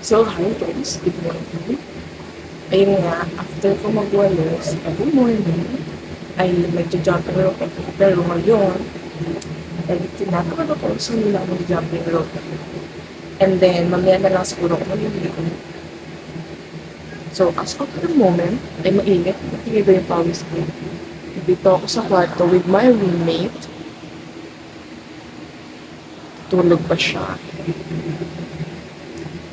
So, hi guys, good morning. Ayun nga, after ko magwalis, every morning, ay nag-jumping rope ako. Pero ngayon, ay tinatamad ako, so hindi lang mag-jumping rope. And then, mamaya na lang siguro ako maliligo. So, as of the moment, ay mainit. Natigil ba yung pawis ko? Dito ako sa kwarto with my roommate. Tulog pa siya.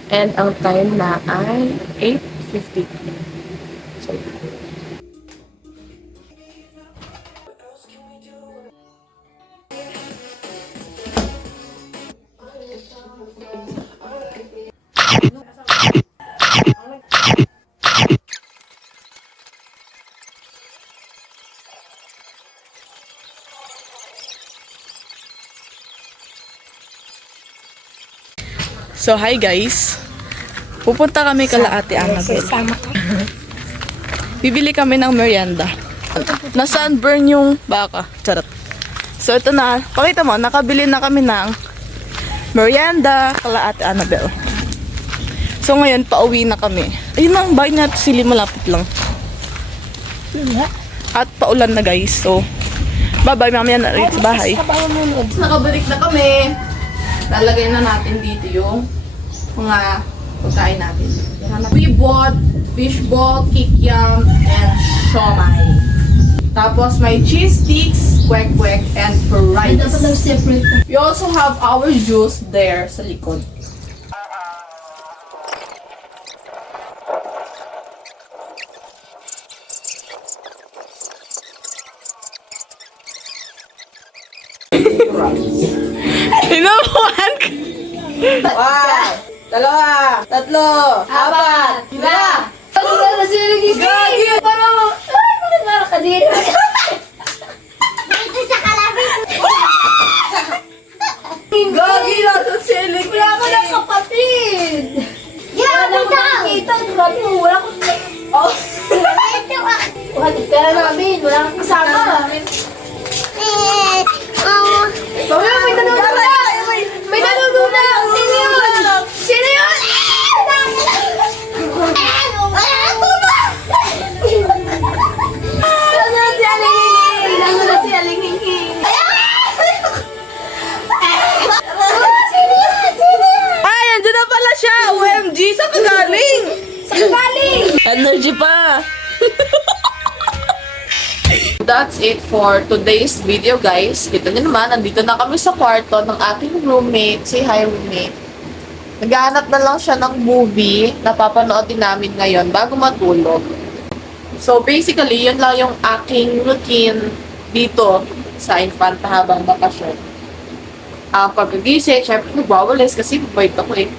And ang time na ay 8:50. So, hi guys. Pupunta kami kala Ate Annabel. Bibili kami ng merienda. Na-sunburn yung baka. Charot. So ito na. Pakita mo, nakabili na kami ng merienda kala Ate Annabel. So ngayon, pauwi na kami. Ayun ang bahay na sili, malapit lang. At paulan na guys. So, bye-bye. Mamaya na rin sa bahay. Nakabalik na kami. Lalagay na natin dito yung mga pagkain natin. We bought fish ball, kikiam, and siomai. Tapos may cheese sticks, kwek-kwek, and fries. We also have our juice there sa likod. Inamuhan ka! Wow! Dalawa! Tatlo! Apat! Lima! Wala na sila Gagi! Parang, ay, bakit marang ka dito? Dito sa kalabit. Gagi! Nasaan si Eling? Wala ka ng kapatid. Wala nang makikita. Grabe mo, wala kang... Oh! Wala pera namin. Wala kang kasama. Mamaya, may nanonood na! May nanonood na! Sino yun? Sino yun? Lalo na si Aling Hingking. Ay, andyan na pala siya! OMG! Saan ka galing? Saan galing? Energy pa! That's it for today's video guys. Kita niyo naman, nandito na kami sa kwarto ng ating roommate. Say hi roommate. Naghahanap na lang siya ng movie na papanoodin namin ngayon bago matulog. So basically, yun lang yung aking routine dito sa Infanta habang bakasyon. Pagkagising, syempre nagwawalis kasi bait ako eh.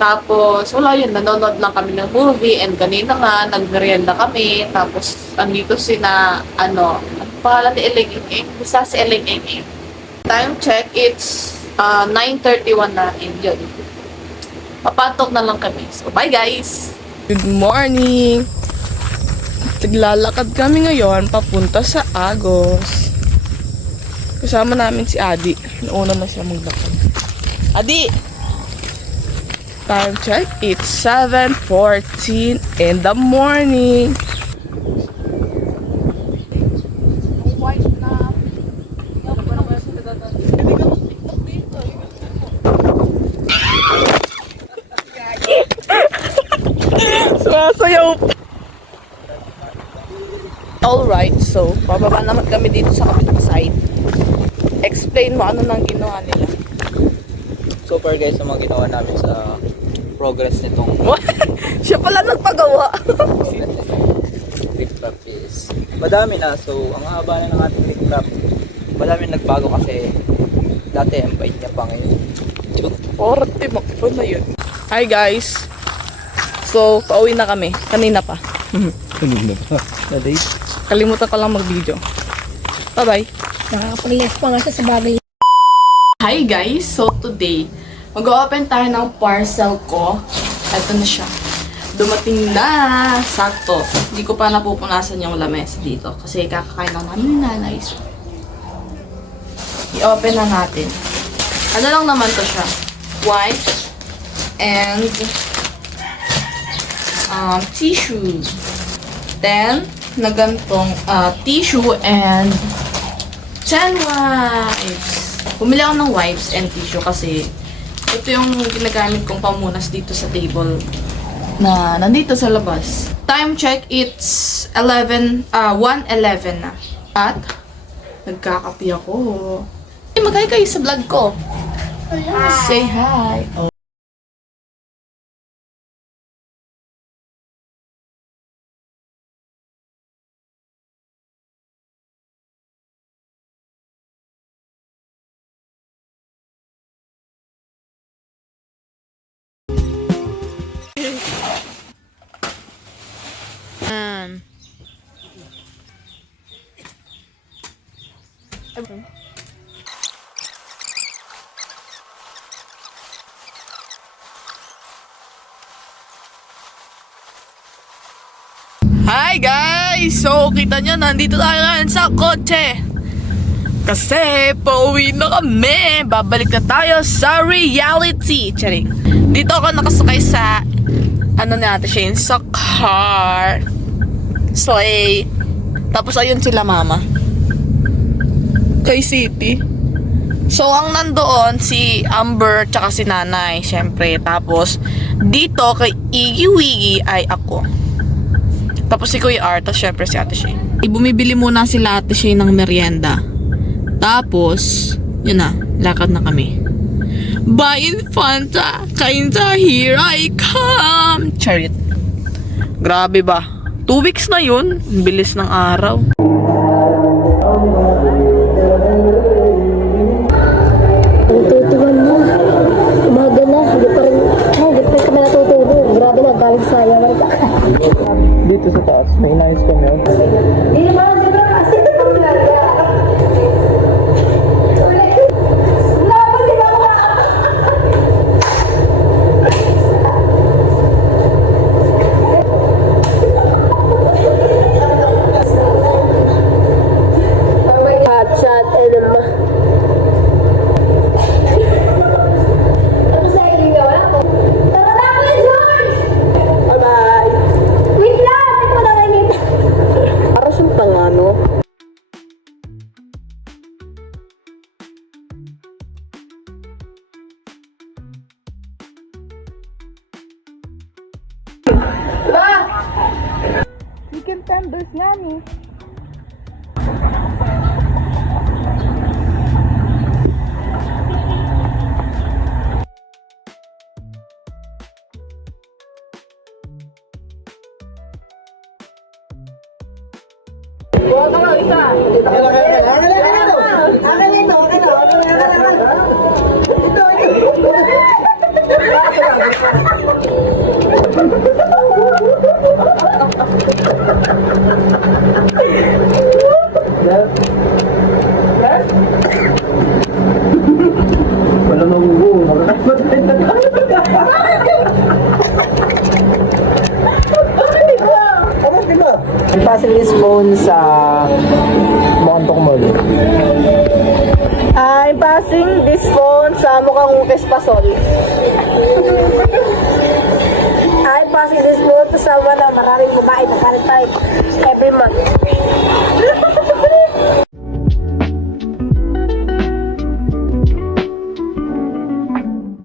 Tapos, wala yun, nanonood lang kami ng movie and kanina nga, nagmerienda kami. Tapos, andito ang pangalan ni Eling Ing. Isa si Eling Ing. Time check, it's 9:31 na yun. Papatok na lang kami. So, bye guys! Good morning! Naglalakad kami ngayon papunta sa Agos. Kasama namin si Adi. Nauna na siya maglakad. Adi! Time check, it's 7:14 in the morning. Sumasayaw. Alright, so bababa naman kami dito sa kabilang side. Explain mo ano nang ginawa nila. So far guys, ang mga ginawa namin sa progress nitong Siya pala nagpagawa. clip wrap is madami na. So ang haba na ng ating clip wrap, madami nagbago kasi dati ang bait niya pa ngayon. Orte, makipon na yun. Hi guys. So, pauwi na kami. Kanina pa. Kanina pa? Na-date? Kalimutan ko lang mag-video. Bye-bye. Nakakapag-left pa nga siya sa bagay. Hi guys! So today, mag-open tayo ng parcel ko. Ito na siya. Dumating na! Sakto. Hindi ko pa napupunasan yung lamesa dito. Kasi kakakain lang namin ni nanay. So, i-open na natin. Ano lang naman to siya? White and tissue. Then, na gantong tissue and 10 wipes. Bumili ako ng wipes and tissue kasi ito yung ginagamit kong pamunas dito sa table na nandito sa labas. Time check, it's 1:11 na. At nagkakapi ako. Mag-hi kayo sa vlog ko. Say hi. Oh. Hi guys! So, kita nyo, nandito tayo ngayon sa kotse. Kasi, pauwi na kami. Babalik na tayo sa reality. Charing. Dito ako nakasakay sa, ano natin siya yun, sa car. Slay. Tapos, ayun sila mama. Kay City. So, ang nandoon, si Amber tsaka si nanay, syempre. Tapos, dito kay Iggy Wiggy ay ako. Tapos si Kuya R, tapos syempre si Ate Shane. Bumibili muna sila Ate Shane ng merienda. Tapos, yun na, lakad na kami. Buy Fanta, kinda here I come. Charit. Grabe ba? 2 weeks na yun. Ang bilis ng araw. Tutugan mo. Umaga na. Hindi pa rin kami natutulog. Grabe na, galing sayang. Dito sa taas, may inayos kami. Hindi ba? Di ba? Kasi ito pang talaga. Laban din ako. Hotshot enema. Ano sa iyo gawa ko? Tara na kami, George! Bye-bye! Wait lang! Hindi ko nakikita. Para siyang tangano. Chicken tenders nga ni. Wala magugulo. I'm passing this phone sa Montok Mall. I'm passing this phone sa mukhang Espasol. passing this loan to someone na maraming babae na palit every month.